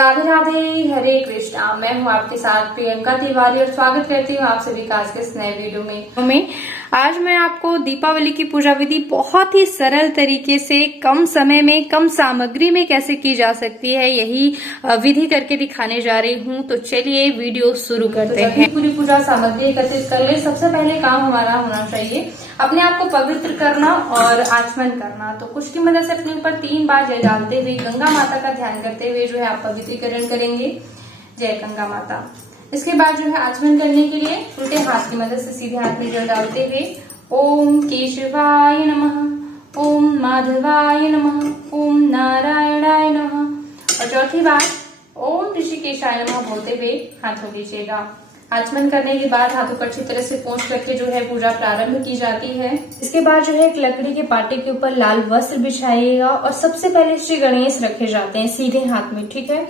राधे राधे, हरे कृष्णा। मैं हूँ आपके साथ प्रियंका तिवारी और स्वागत करती हूँ आप सभी का आज के इस नए वीडियो में। आज मैं आपको दीपावली की पूजा विधि बहुत ही सरल तरीके से कम समय में कम सामग्री में कैसे की जा सकती है, यही विधि करके दिखाने जा रही हूँ। तो चलिए वीडियो शुरू करते हैं। पूरी पूजा सामग्री एकत्रित कर ले। सबसे पहले काम हमारा होना चाहिए अपने आप को पवित्र करना और आचमन करना। तो कुछ की मदद से अपने ऊपर 3 बार जल डालते हुए गंगा माता का ध्यान करते हुए जो है आप पवित्रीकरण करेंगे। जय गंगा माता। इसके बाद जो है आचमन करने के लिए उल्टे हाथ की मदद से सीधे हाथ में जल डालते हुए ओम केशवाय नमः, ओम माधवाय नमः, ओम नारायणाय नमः और चौथी बार ओम ऋषिकेशाय नमः बोलते हुए हाथ धो लीजिएगा। आचमन करने के बाद हाथों पर अच्छी तरह से पोंछ करके जो है पूजा प्रारंभ की जाती है। इसके बाद जो है एक लकड़ी के पाटे के ऊपर लाल वस्त्र बिछाइएगा और सबसे पहले श्री गणेश रखे जाते हैं सीधे हाथ में, ठीक है।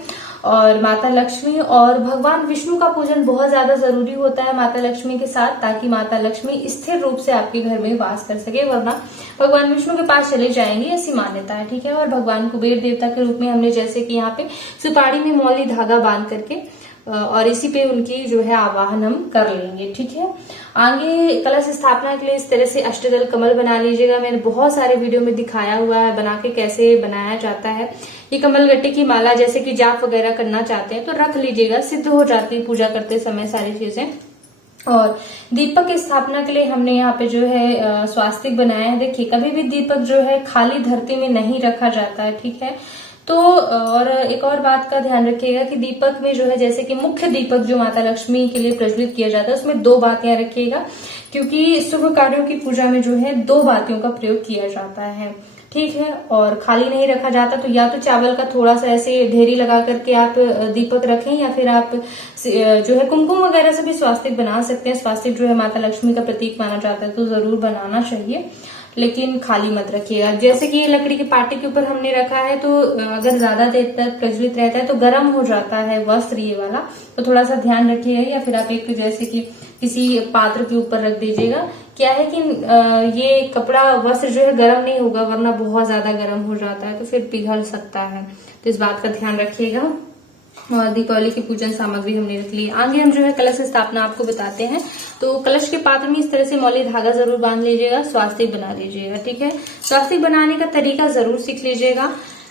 और माता लक्ष्मी और भगवान विष्णु का पूजन बहुत ज्यादा जरूरी होता है माता लक्ष्मी के साथ, ताकि माता लक्ष्मी स्थिर रूप से आपके घर में वास कर सके, वरना भगवान विष्णु के पास चले जाएंगे, ऐसी मान्यता है, ठीक है। और भगवान कुबेर देवता के रूप में हमने जैसे कि यहाँ पे सुपारी में मौली धागा बांध करके और इसी पे उनकी जो है आवाहन हम कर लेंगे, ठीक है। आगे कलश स्थापना के लिए इस तरह से अष्टदल कमल बना लीजिएगा। मैंने बहुत सारे वीडियो में दिखाया हुआ है बना के कैसे बनाया जाता है। ये कमल गट्टे की माला जैसे कि जाप वगैरह करना चाहते हैं तो रख लीजिएगा, सिद्ध हो जाती है पूजा करते समय सारी चीजें। और दीपक की स्थापना के लिए हमने यहाँ पे जो है स्वास्तिक बनाया है। देखिए कभी भी दीपक जो है खाली धरती में नहीं रखा जाता है, ठीक है। तो और एक और बात का ध्यान रखिएगा कि दीपक में जो है जैसे कि मुख्य दीपक जो माता लक्ष्मी के लिए प्रज्वलित किया जाता है उसमें 2 बातियां रखिएगा, क्योंकि शुभ कार्यों की पूजा में जो है 2 बातियों का प्रयोग किया जाता है, ठीक है। और खाली नहीं रखा जाता तो या तो चावल का थोड़ा सा ऐसे ढेरी लगा करके आप दीपक रखें, या फिर आप जो है कुमकुम वगैरह से भी स्वास्तिक बना सकते हैं। स्वास्तिक जो है माता लक्ष्मी का प्रतीक माना जाता है तो जरूर बनाना चाहिए, लेकिन खाली मत रखिएगा। जैसे कि ये लकड़ी के पाटे के ऊपर हमने रखा है तो अगर ज्यादा देर तक प्रज्वलित रहता है तो गर्म हो जाता है वस्त्र ये वाला, तो थोड़ा सा ध्यान रखिएगा। या फिर आप एक जैसे कि किसी पात्र के ऊपर रख दीजिएगा। क्या है कि ये कपड़ा वस्त्र जो है गर्म नहीं होगा, वरना बहुत ज्यादा गर्म हो जाता है तो फिर पिघल सकता है, तो इस बात का ध्यान रखिएगा। और दीपावली की पूजन सामग्री हमने रख ली। आगे हम जो है कलश स्थापना आपको बताते हैं। तो कलश के पात्र में इस तरह से मौली धागा जरूर बांध लीजिएगा, स्वास्तिक बना लीजिएगा, ठीक है। स्वास्तिक बनाने का तरीका जरूर सीख लीजिएगा।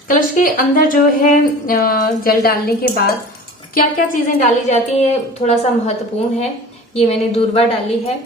कलश के अंदर जो है जल डालने के बाद क्या क्या चीजें डाली जाती है थोड़ा सा महत्वपूर्ण है। ये मैंने दूर्वा डाली है,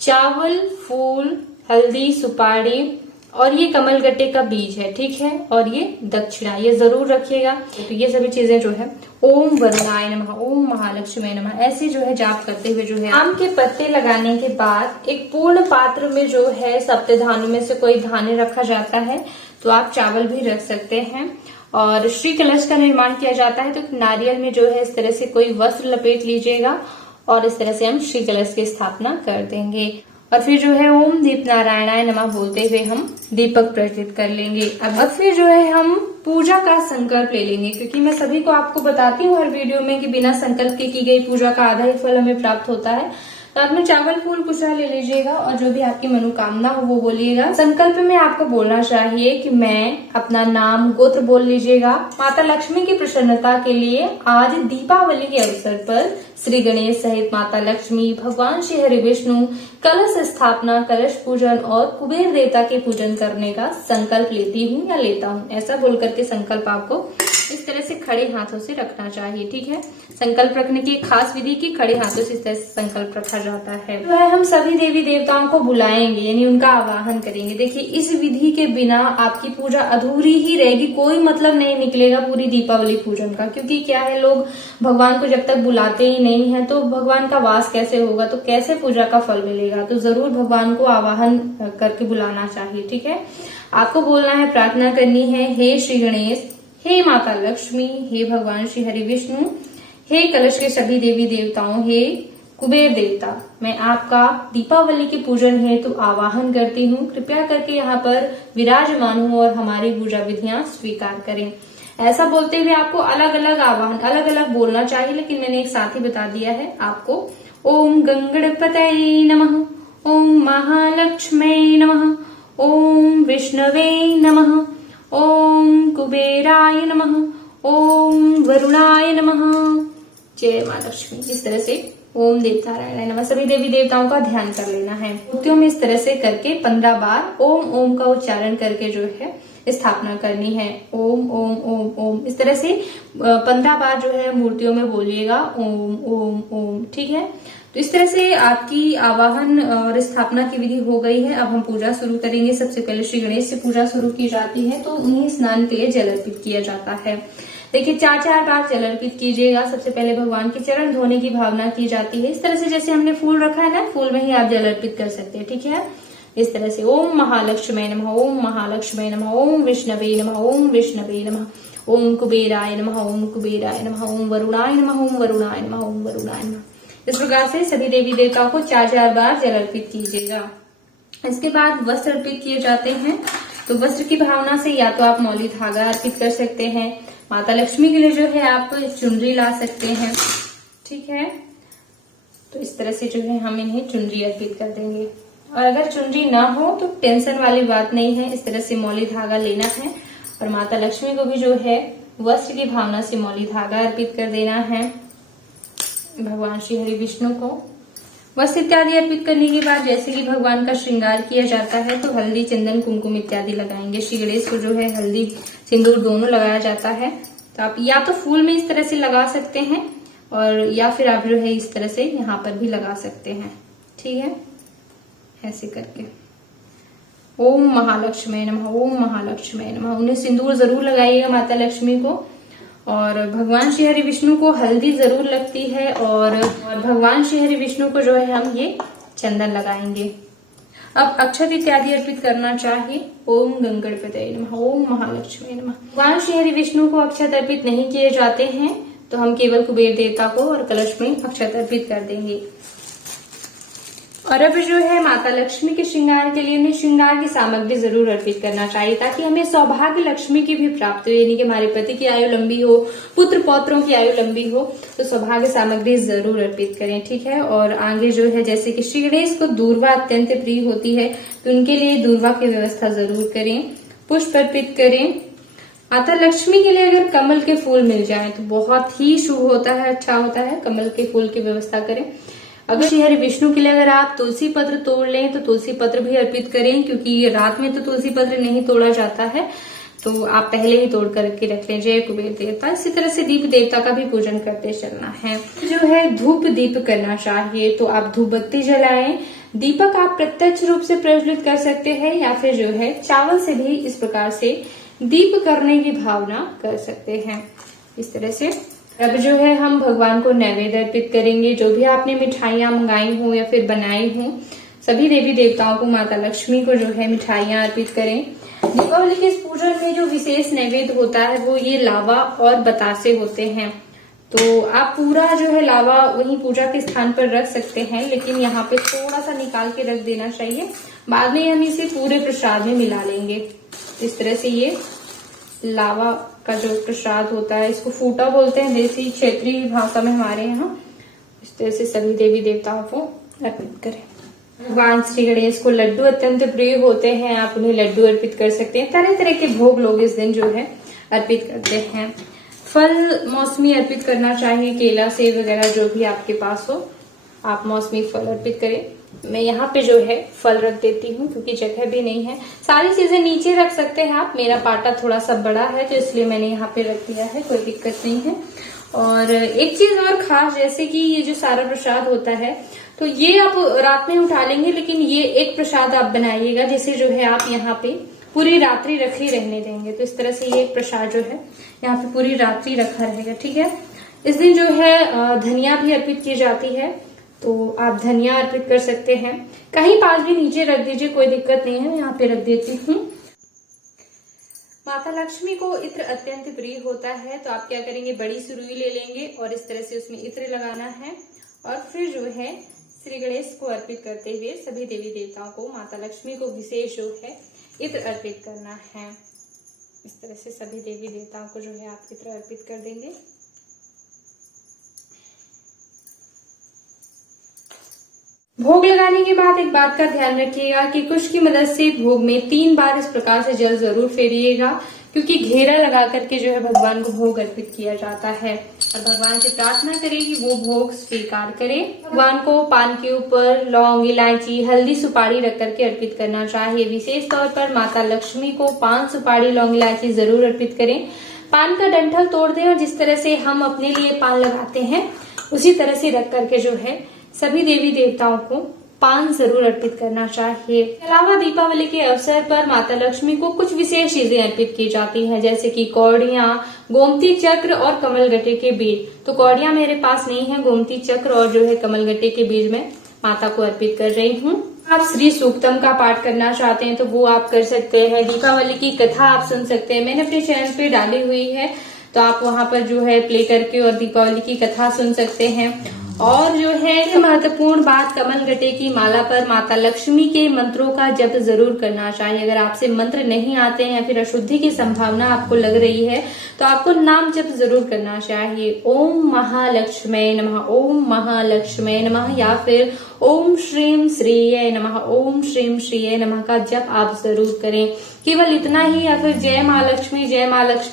चावल, फूल, हल्दी, सुपारी और ये कमल गट्टे का बीज है, ठीक है। और ये दक्षिणा, ये जरूर रखिएगा। तो ये सभी चीजें जो है ओम वरुणाय नमः, ओम महालक्ष्मी नमः ऐसे जो है जाप करते हुए जो है आम के पत्ते लगाने के बाद एक पूर्ण पात्र में जो है सप्तधानु में से कोई धान्य रखा जाता है, तो आप चावल भी रख सकते हैं। और श्री कलश का निर्माण किया जाता है तो नारियल में जो है इस तरह से कोई वस्त्र लपेट लीजिएगा और इस तरह से हम श्री कलश की स्थापना कर देंगे। और फिर जो है ओम दीप नारायणाय नमः बोलते हुए हम दीपक प्रज्वलित कर लेंगे। अब फिर जो है हम पूजा का संकल्प ले लेंगे, क्योंकि मैं सभी को आपको बताती हूँ हर वीडियो में कि बिना संकल्प के की गई पूजा का आधा ही फल हमें प्राप्त होता है। तो आपने चावल, फूल, कुशा ले लीजिएगा और जो भी आपकी मनोकामना हो वो बोलिएगा। संकल्प में आपको बोलना चाहिए कि मैं अपना नाम, गोत्र बोल लीजिएगा। माता लक्ष्मी की प्रसन्नता के लिए आज दीपावली के अवसर पर श्री गणेश सहित माता लक्ष्मी, भगवान श्री हरि विष्णु, कलश स्थापना, कलश पूजन और कुबेर देवता के पूजन करने का संकल्प लेती हूँ या लेता हूँ, ऐसा बोल करके संकल्प आपको इस तरह से खड़े हाथों से रखना चाहिए, ठीक है। संकल्प रखने की खास विधि की खड़े हाथों से इस तरह से संकल्प रखा जाता है। वह हम सभी देवी देवताओं को बुलाएंगे, यानी उनका आवाहन करेंगे। देखिए इस विधि के बिना आपकी पूजा अधूरी ही रहेगी, कोई मतलब नहीं निकलेगा पूरी दीपावली पूजन का। क्योंकि क्या है, लोग भगवान को जब तक बुलाते ही नहीं है तो भगवान का वास कैसे होगा, तो कैसे पूजा का फल मिलेगा। तो जरूर भगवान को आवाहन करके बुलाना चाहिए, ठीक है। आपको बोलना है, प्रार्थना करनी है, हे श्री गणेश, हे माता लक्ष्मी, हे भगवान श्री हरि विष्णु, हे कलश के सभी देवी देवताओं, हे कुबेर देवता, मैं आपका दीपावली के पूजन हेतु आवाहन करती हूँ। कृपया करके यहाँ पर विराजमान हूँ और हमारी पूजा विधियां स्वीकार करें। ऐसा बोलते हुए आपको अलग अलग आवाहन अलग अलग बोलना चाहिए, लेकिन मैंने एक साथ ही बता दिया है आपको। ओम गंगणपतये नमः, ओम महालक्ष्मी नमः, ओम विष्णवे नमः, ओम कुबेराय नमः, ओम वरुणाय नमः, जय मां लक्ष्मी। इस तरह से ओम देवतारायणाय नमः सभी देवी देवताओं का ध्यान कर लेना है। मूर्तियों में इस तरह से करके 15 बार ओम ओम का उच्चारण करके जो है स्थापना करनी है। ओम ओम ओम ओम इस तरह से 15 बार जो है मूर्तियों में बोलिएगा ओम ओम ओम, ठीक है। तो इस तरह से आपकी आवाहन और स्थापना की विधि हो गई है। अब हम पूजा शुरू करेंगे। सबसे पहले श्री गणेश से पूजा शुरू की जाती है, तो उन्हें स्नान के लिए जल अर्पित किया जाता है। देखिए 4-4 बार जल अर्पित कीजिएगा। सबसे पहले भगवान के चरण धोने की भावना की जाती है। इस तरह से जैसे हमने फूल रखा है ना, फूल में ही आप जल अर्पित कर सकते हैं, ठीक है। इस तरह से ओम महालक्ष्मी नमः, ओम महालक्ष्मी नमः, ओम विष्णवे नमः, ओम विष्णवे नमः, ओम कुबेराय नमः, ओम कुबेराय नमः, ओम वरुणाय नमः, ओम वरुणाय नमः, ओम वरुणाय नमः। इस प्रकार से सभी देवी देवताओं को 4-4 बार जल अर्पित कीजिएगा। इसके बाद वस्त्र अर्पित किए जाते हैं। तो वस्त्र की भावना से या तो आप मौली धागा अर्पित कर सकते हैं, माता लक्ष्मी के लिए जो है आप चुनरी ला सकते हैं, ठीक है। तो इस तरह से जो है हम इन्हें चुनरी अर्पित कर देंगे। और अगर चुनरी ना हो तो टेंशन वाली बात नहीं है, इस तरह से मौली धागा लेना है और माता लक्ष्मी को भी जो है वस्त्र की भावना से मौली धागा अर्पित कर देना है। भगवान श्री हरि विष्णु को वस्त्र इत्यादि अर्पित करने के बाद जैसे कि भगवान का श्रृंगार किया जाता है तो हल्दी, चंदन, कुमकुम इत्यादि लगाएंगे। श्री गणेश को जो है हल्दी सिंदूर दोनों लगाया जाता है। तो आप या तो फूल में इस तरह से लगा सकते हैं और या फिर आप जो है इस तरह से यहाँ पर भी लगा सकते हैं, ठीक है, ऐसे करके। ओम महालक्ष्मी नमः, ओम महालक्ष्मी नमः। उन्हें सिंदूर जरूर लगाइएगा माता लक्ष्मी को। और भगवान श्री हरि विष्णु को हल्दी जरूर लगती है और भगवान श्री हरि विष्णु को जो है हम ये चंदन लगाएंगे। अब अक्षत इत्यादि अर्पित करना चाहिए। ओम गंगणपतये नमः, ओम महालक्ष्मी नमः। भगवान श्री हरि विष्णु को अक्षत अर्पित नहीं किए जाते हैं, तो हम केवल कुबेर देवता को और कलश में अक्षत अर्पित कर देंगे। और अब जो है माता लक्ष्मी के श्रृंगार के लिए उन्हें श्रृंगार की सामग्री जरूर अर्पित करना चाहिए, ताकि हमें सौभाग्य लक्ष्मी की भी प्राप्ति हो, यानी कि हमारे पति की आयु लंबी हो, पुत्र पौत्रों की आयु लंबी हो। तो सौभाग्य सामग्री जरूर अर्पित करें, ठीक है। और आगे जो है जैसे कि श्री गणेश को दूर्वा अत्यंत प्रिय होती है, तो उनके लिए दूर्वा की व्यवस्था जरूर करें। पुष्प अर्पित करें। माता लक्ष्मी के लिए अगर कमल के फूल मिल जाए तो बहुत ही शुभ होता है, अच्छा होता है। कमल के फूल की व्यवस्था करें। अगर श्री हरि विष्णु के लिए अगर आप तुलसी पत्र तोड़ लें तो तुलसी पत्र भी अर्पित करें, क्योंकि रात में तो तुलसी पत्र नहीं तोड़ा जाता है, तो आप पहले ही तोड़ करके रख लें। जय कुबेर देवता। इसी तरह से दीप देवता का भी पूजन करते चलना है। जो है धूप दीप करना चाहिए, तो आप धूप बत्ती जलाएं। दीपक आप प्रत्यक्ष रूप से प्रज्वलित कर सकते हैं या फिर जो है चावल से भी इस प्रकार से दीप करने की भावना कर सकते हैं, इस तरह से। अब जो है हम भगवान को नैवेद्य अर्पित करेंगे। जो भी आपने मिठाइयां मंगाई हो या फिर बनाई हो, सभी देवी देवताओं को, माता लक्ष्मी को जो है मिठाइयां अर्पित करें। दीपावली के इस पूजन में जो विशेष नैवेद्य होता है वो ये लावा और बतासे होते हैं। तो आप पूरा जो है लावा वहीं पूजा के स्थान पर रख सकते हैं, लेकिन यहाँ पे थोड़ा सा निकाल के रख देना चाहिए। बाद में हम इसे पूरे प्रसाद में मिला लेंगे। इस तरह से ये लावा का जो प्रसाद होता है, इसको फूटा बोलते हैं देसी क्षेत्रीय भाषा में हमारे यहाँ। इस तरह से सभी देवी देवताओं को अर्पित करें। भगवान श्री गणेश को लड्डू अत्यंत प्रिय होते हैं, आप उन्हें लड्डू अर्पित कर सकते हैं। तरह तरह के भोग लोग इस दिन जो है अर्पित करते हैं। फल मौसमी अर्पित करना चाहिए, केला सेब वगैरह जो भी आपके पास हो, आप मौसमी फल अर्पित करें। मैं यहाँ पे जो है फल रख देती हूँ, क्योंकि जगह भी नहीं है। सारी चीजें नीचे रख सकते हैं आप, मेरा पाटा थोड़ा सा बड़ा है तो इसलिए मैंने यहाँ पे रख दिया है, कोई दिक्कत नहीं है। और एक चीज और खास, जैसे कि ये जो सारा प्रसाद होता है तो ये आप रात में उठा लेंगे, लेकिन ये एक प्रसाद आप बनाइएगा जिसे जो है आप यहाँ पे पूरी रात्रि रखे रहने देंगे। तो इस तरह से ये एक प्रसाद जो है यहाँ पे पूरी रात्रि रखा रहेगा, ठीक है। इस दिन जो है धनिया भी अर्पित की जाती है, तो आप धनिया अर्पित कर सकते हैं। कहीं पास भी नीचे रख दीजिए, कोई दिक्कत नहीं है। यहाँ पे रख देती हूँ। माता लक्ष्मी को इत्र अत्यंत प्रिय होता है, तो आप क्या करेंगे, बड़ी सुरुई ले लेंगे और इस तरह से उसमें इत्र लगाना है। और फिर जो है श्री गणेश को अर्पित करते हुए सभी देवी देवताओं को, माता लक्ष्मी को विशेष जो है इत्र अर्पित करना है। इस तरह से सभी देवी देवताओं को जो है आप इत्र अर्पित कर देंगे। भोग लगाने के बाद एक बात का ध्यान रखिएगा कि कुश की मदद से भोग में 3 बार इस प्रकार से जल जरूर फेरिएगा, क्योंकि घेरा लगा करके जो है भगवान को भोग अर्पित किया जाता है। और भगवान से प्रार्थना करें कि वो भोग स्वीकार करें। भगवान को पान के ऊपर लौंग, इलायची, हल्दी, सुपारी रख करके अर्पित करना चाहिए। विशेष तौर पर माता लक्ष्मी को पान, सुपारी, लौंग, इलायची जरूर अर्पित करें। पान का डंठल तोड़ दें और जिस तरह से हम अपने लिए पान लगाते हैं उसी तरह से रख करके जो है सभी देवी देवताओं को पान जरूर अर्पित करना चाहिए। इसके अलावा दीपावली के अवसर पर माता लक्ष्मी को कुछ विशेष चीजें अर्पित की जाती हैं, जैसे कि कौड़ियां, गोमती चक्र और कमलगट्टे के बीज। तो कौड़ियां मेरे पास नहीं है, गोमती चक्र और जो है कमलगट्टे के बीज में माता को अर्पित कर रही हूँ। आप श्री सूक्तम का पाठ करना चाहते हैं तो वो आप कर सकते हैं। दीपावली की कथा आप सुन सकते हैं, मैंने अपने चैनल पे डाली हुई है, तो आप वहां पर जो है प्ले करके और दीपावली की कथा सुन सकते हैं। और जो है महत्वपूर्ण बात, कमलगट्टे की माला पर माता लक्ष्मी के मंत्रों का जप जरूर करना चाहिए। अगर आपसे मंत्र नहीं आते हैं या फिर अशुद्धि की संभावना आपको लग रही है तो आपको नाम जप जरूर करना चाहिए। ओम महालक्ष्मी नमः, ओम महालक्ष्मी नमः, या फिर ओम श्रीम श्रीये नमः, ओम श्रीम श्रीये नमः का जप आप जरूर करें। केवल इतना ही या फिर जय माँ लक्ष्मी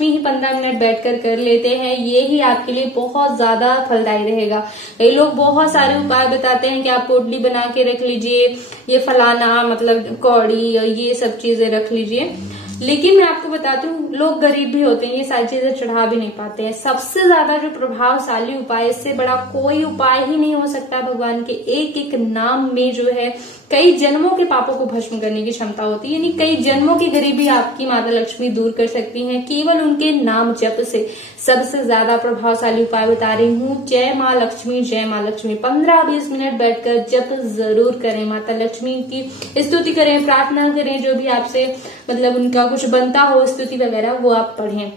ही 15 मिनट बैठकर कर लेते हैं, ये ही आपके लिए बहुत ज्यादा फलदायी रहेगा। कई लोग बहुत सारे उपाय बताते हैं कि आप पोटली बना के रख लीजिए, ये फलाना मतलब कौड़ी और ये सब चीजें रख लीजिए, लेकिन मैं आपको बताती हूँ लोग गरीब भी होते हैं, ये सारी चीजें चढ़ा भी नहीं पाते हैं। सबसे ज्यादा जो प्रभावशाली उपाय, इससे बड़ा कोई उपाय ही नहीं हो सकता। भगवान के एक एक नाम में जो है कई जन्मों के पापों को भस्म करने की क्षमता होती है, यानी कई जन्मों की गरीबी आपकी माता लक्ष्मी दूर कर सकती हैं केवल उनके नाम जप से। सबसे ज्यादा प्रभावशाली उपाय बता रही हूँ, जय माँ लक्ष्मी, जय माँ लक्ष्मी। 15-20 मिनट बैठकर जप जरूर करें, माता लक्ष्मी की स्तुति करें, प्रार्थना करें, जो भी आपसे मतलब उनका कुछ बनता हो स्तुति वगैरह वो आप पढ़ें,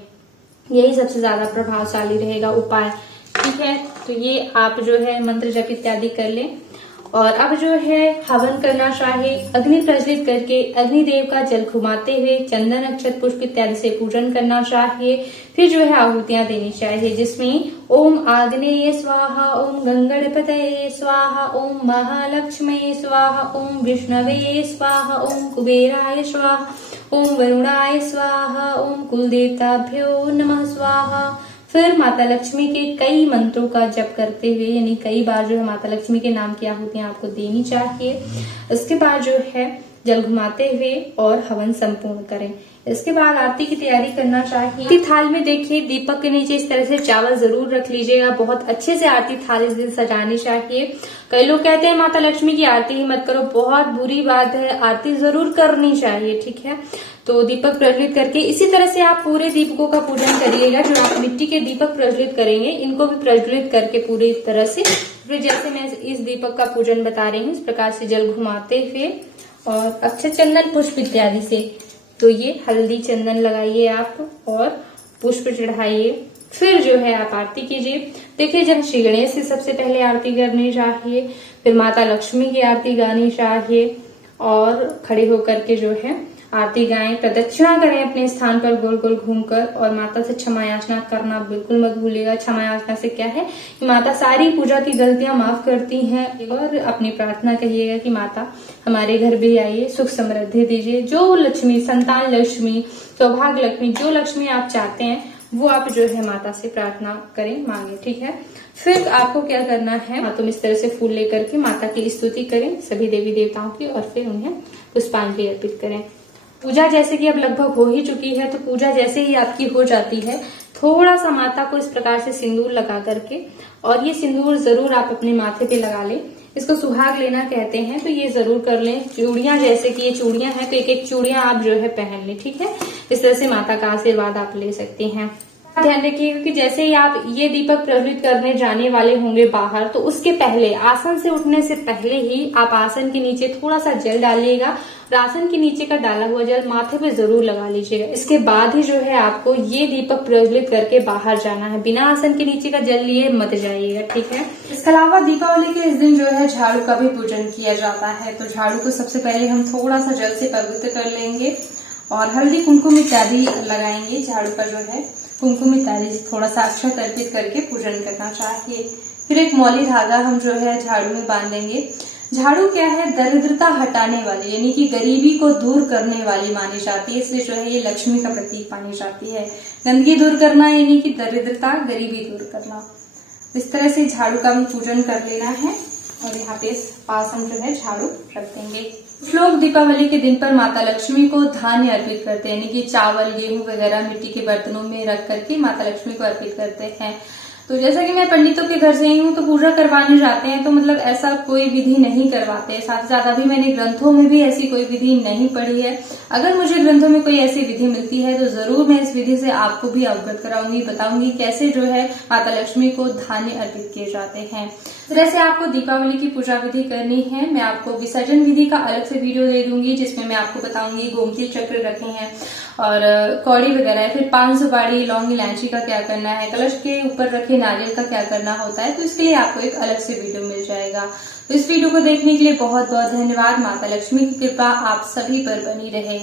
यही सबसे ज्यादा प्रभावशाली रहेगा उपाय। ठीक है, तो ये आप जो है मंत्र जप इत्यादि कर लें। और अब जो है हवन करना चाहिए। अग्नि प्रज्वलित करके अग्निदेव का जल घुमाते हुए चंदन, अक्षत, पुष्प इत्यादि से पूजन करना चाहिए। फिर जो है आहुतियां देनी चाहिए, जिसमें ओम आग्नेय स्वाहा, ओम गंगणपतये स्वाहा, ओम महालक्ष्मी स्वाहा, ओम विष्णवे स्वाहा, ओम कुबेराय स्वाहा, ओम वरुणाय स्वाहा, ओम कुलदेवताभ्यो नमः स्वाहा। फिर माता लक्ष्मी के कई मंत्रों का जप करते हुए, यानी कई बार जो है माता लक्ष्मी के नाम की आहुतियां आपको देनी चाहिए। इसके बाद जो है जल घुमाते हुए और हवन संपूर्ण करें। इसके बाद आरती की तैयारी करना चाहिए। आरती थाल में देखिए दीपक के नीचे इस तरह से चावल जरूर रख लीजिएगा। बहुत अच्छे से आरती थाल इस दिन सजानी चाहिए। कई लोग कहते हैं माता लक्ष्मी की आरती ही मत करो, बहुत बुरी बात है, आरती जरूर करनी चाहिए। ठीक है, तो दीपक प्रज्वलित करके इसी तरह से आप पूरे दीपकों का पूजन करिएगा। जो आप मिट्टी के दीपक प्रज्वलित करेंगे इनको भी प्रज्वलित करके पूरी तरह से, फिर जैसे मैं इस दीपक का पूजन बता रही हूँ इस प्रकार से जल घुमाते हुए और अक्षत, चंदन, पुष्प इत्यादि से, तो ये हल्दी चंदन लगाइए आप और पुष्प चढ़ाइए। फिर जो है आप आरती कीजिए। देखिए, जब श्री गणेश की सबसे पहले आरती करनी चाहिए, फिर माता लक्ष्मी की आरती गानी चाहिए और खड़े होकर के जो है आरती गाएं। प्रदक्षिणा करें अपने स्थान पर गोल गोल घूमकर और माता से क्षमा याचना करना बिल्कुल मत भूलिएगा। क्षमा याचना से क्या है कि माता सारी पूजा की गलतियां माफ करती हैं। और अपनी प्रार्थना कहिएगा कि माता हमारे घर भी आइए, सुख समृद्धि दीजिए। जो लक्ष्मी, संतान लक्ष्मी, सौभाग्य लक्ष्मी, जो लक्ष्मी आप चाहते हैं वो आप जो है माता से प्रार्थना करें, मांगे। ठीक है, फिर आपको क्या करना है, तुम इस तरह से फूल लेकर के माता की स्तुति करें सभी देवी देवताओं की और फिर उन्हें पुष्पांजलि अर्पित करें। पूजा जैसे कि अब लगभग हो ही चुकी है, तो पूजा जैसे ही आपकी हो जाती है, थोड़ा सा माता को इस प्रकार से सिंदूर लगा करके, और ये सिंदूर जरूर आप अपने माथे पे लगा लें। इसको सुहाग लेना कहते हैं, तो ये जरूर कर लें। चूड़ियां, जैसे कि ये चूड़ियां हैं तो एक एक चूड़ियां आप जो है पहन लें। ठीक है, इस तरह से माता का आशीर्वाद आप ले सकते हैं। ध्यान रखिएगा कि जैसे ही आप ये दीपक प्रज्वलित करने जाने वाले होंगे बाहर, तो उसके पहले, आसन से उठने से पहले ही आप आसन के नीचे थोड़ा सा जल डालिएगा और आसन के नीचे का डाला हुआ जल माथे पे जरूर लगा लीजिएगा। इसके बाद ही जो है आपको ये दीपक प्रज्वलित करके बाहर जाना है, बिना आसन के नीचे का जल लिए मत जाइएगा। ठीक है, इसके अलावा दीपावली के इस दिन जो है झाड़ू का भी पूजन किया जाता है। तो झाड़ू को सबसे पहले हम थोड़ा सा जल से पवित्र कर लेंगे और हल्दी, कुमकुम इत्यादि लगाएंगे। झाड़ू का जो है कुमकुम इत्यादि से थोड़ा सा अक्षत अर्पित करके पूजन करना चाहिए। फिर एक मौली धागा हम जो है झाड़ू में बांधेंगे। झाड़ू क्या है, दरिद्रता हटाने वाली यानी कि गरीबी को दूर करने वाली मानी जाती है, इसलिए जो है ये लक्ष्मी का प्रतीक मानी जाती है। गंदगी दूर करना यानी कि दरिद्रता, गरीबी दूर करना। इस तरह से झाड़ू का भी पूजन कर लेना है और यहाँ पे पास हम जो है झाड़ू रख देंगे। लोग दीपावली के दिन पर माता लक्ष्मी को धान्य अर्पित करते हैं, यानी कि चावल, गेहूं वगैरह मिट्टी के बर्तनों में रख करके माता लक्ष्मी को अर्पित करते हैं। तो जैसा कि मैं पंडितों के घर से आई हूँ, तो पूजा करवाने जाते हैं तो मतलब ऐसा कोई विधि नहीं करवाते। साथ ही साथ अभी मैंने ग्रंथों में भी ऐसी कोई विधि नहीं पढ़ी है। अगर मुझे ग्रंथों में कोई ऐसी विधि मिलती है तो जरूर मैं इस विधि से आपको भी अवगत कराऊंगी, बताऊंगी कैसे जो है माता लक्ष्मी को धान्य अर्पित किए जाते हैं। इस तरह से आपको दीपावली की पूजा विधि करनी है। मैं आपको विसर्जन विधि का अलग से वीडियो दे दूंगी, जिसमें मैं आपको बताऊंगी गोमती चक्र रखे हैं और कौड़ी वगैरह है, फिर 5 सुपारी, लौंग, इलायची का क्या करना है, कलश के ऊपर रखे नारियल का क्या करना होता है। तो इसके लिए आपको एक अलग से वीडियो मिल जाएगा। तो इस वीडियो को देखने के लिए बहुत बहुत धन्यवाद। माता लक्ष्मी की कृपा आप सभी पर बनी रहे।